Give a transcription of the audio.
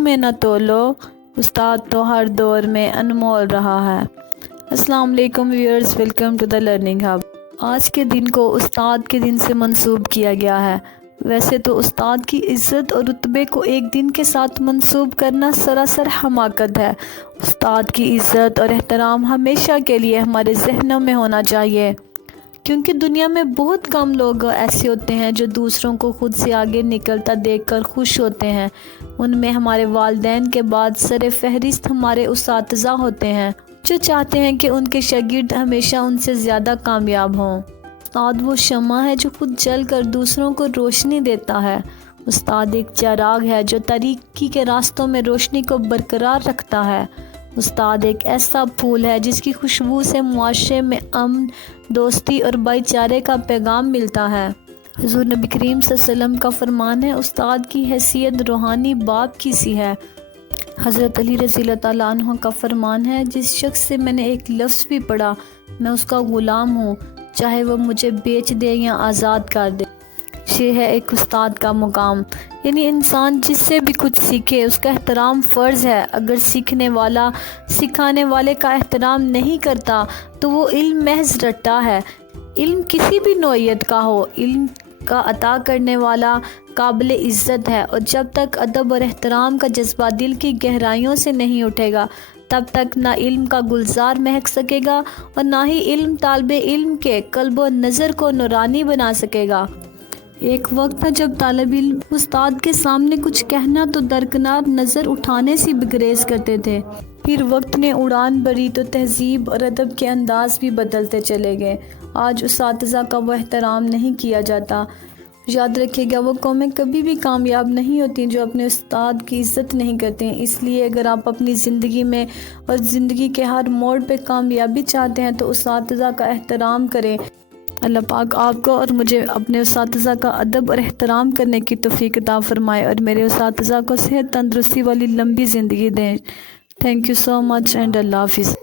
میں نہ تولو، استاد تو ہر دور میں انمول رہا ہے۔ السلام علیکم viewers, welcome to the learning hub. آج کے دن کو استاد کے دن سے منسوب کیا گیا ہے۔ ویسے تو استاد کی عزت اور رتبے کو ایک دن کے ساتھ منسوب کرنا سراسر حماقت ہے۔ استاد کی عزت اور احترام ہمیشہ کے لیے ہمارے ذہنوں میں ہونا چاہیے، کیونکہ دنیا میں بہت کم لوگ ایسے ہوتے ہیں جو دوسروں کو خود سے آگے نکلتا دیکھ کر خوش ہوتے ہیں۔ ان میں ہمارے والدین کے بعد سر فہرست ہمارے اساتذہ ہوتے ہیں، جو چاہتے ہیں کہ ان کے شاگرد ہمیشہ ان سے زیادہ کامیاب ہوں۔ استاد وہ شمع ہے جو خود جل کر دوسروں کو روشنی دیتا ہے۔ استاد ایک چراغ ہے جو تاریکی کے راستوں میں روشنی کو برقرار رکھتا ہے۔ استاد ایک ایسا پھول ہے جس کی خوشبو سے معاشرے میں امن، دوستی اور بھائی چارے کا پیغام ملتا ہے۔ حضور نبی کریم صلی اللہ علیہ وسلم کا فرمان ہے، استاد کی حیثیت روحانی باپ کی سی ہے۔ حضرت علی رضی اللہ تعالیٰ عنہ کا فرمان ہے، جس شخص سے میں نے ایک لفظ بھی پڑھا، میں اس کا غلام ہوں، چاہے وہ مجھے بیچ دے یا آزاد کر دے۔ یہ ہے ایک استاد کا مقام، یعنی انسان جس سے بھی کچھ سیکھے اس کا احترام فرض ہے۔ اگر سیکھنے والا سکھانے والے کا احترام نہیں کرتا تو وہ علم محض رٹا ہے۔ علم کسی بھی نوعیت کا ہو، علم کا عطا کرنے والا قابل عزت ہے، اور جب تک ادب اور احترام کا جذبہ دل کی گہرائیوں سے نہیں اٹھے گا تب تک نہ علم کا گلزار مہک سکے گا اور نہ ہی علم طالب علم کے قلب و نظر کو نورانی بنا سکے گا۔ ایک وقت تھا جب طالب علم استاد کے سامنے کچھ کہنا تو درکنار نظر اٹھانے سے گریز کرتے تھے۔ پھر وقت نے اڑان بھری تو تہذیب اور ادب کے انداز بھی بدلتے چلے گئے۔ آج اساتذہ کا وہ احترام نہیں کیا جاتا۔ یاد رکھیے گا، وہ قومیں کبھی بھی کامیاب نہیں ہوتی جو اپنے استاد کی عزت نہیں کرتے ہیں۔ اس لیے اگر آپ اپنی زندگی میں اور زندگی کے ہر موڑ پہ کامیابی چاہتے ہیں تو اساتذہ کا احترام کریں۔ اللہ پاک آپ کو اور مجھے اپنے اساتذہ کا ادب اور احترام کرنے کی توفیق عطا فرمائے، اور میرے اساتذہ کو صحت تندرستی والی لمبی زندگی دیں۔ Thank you so much and اللہ حافظ۔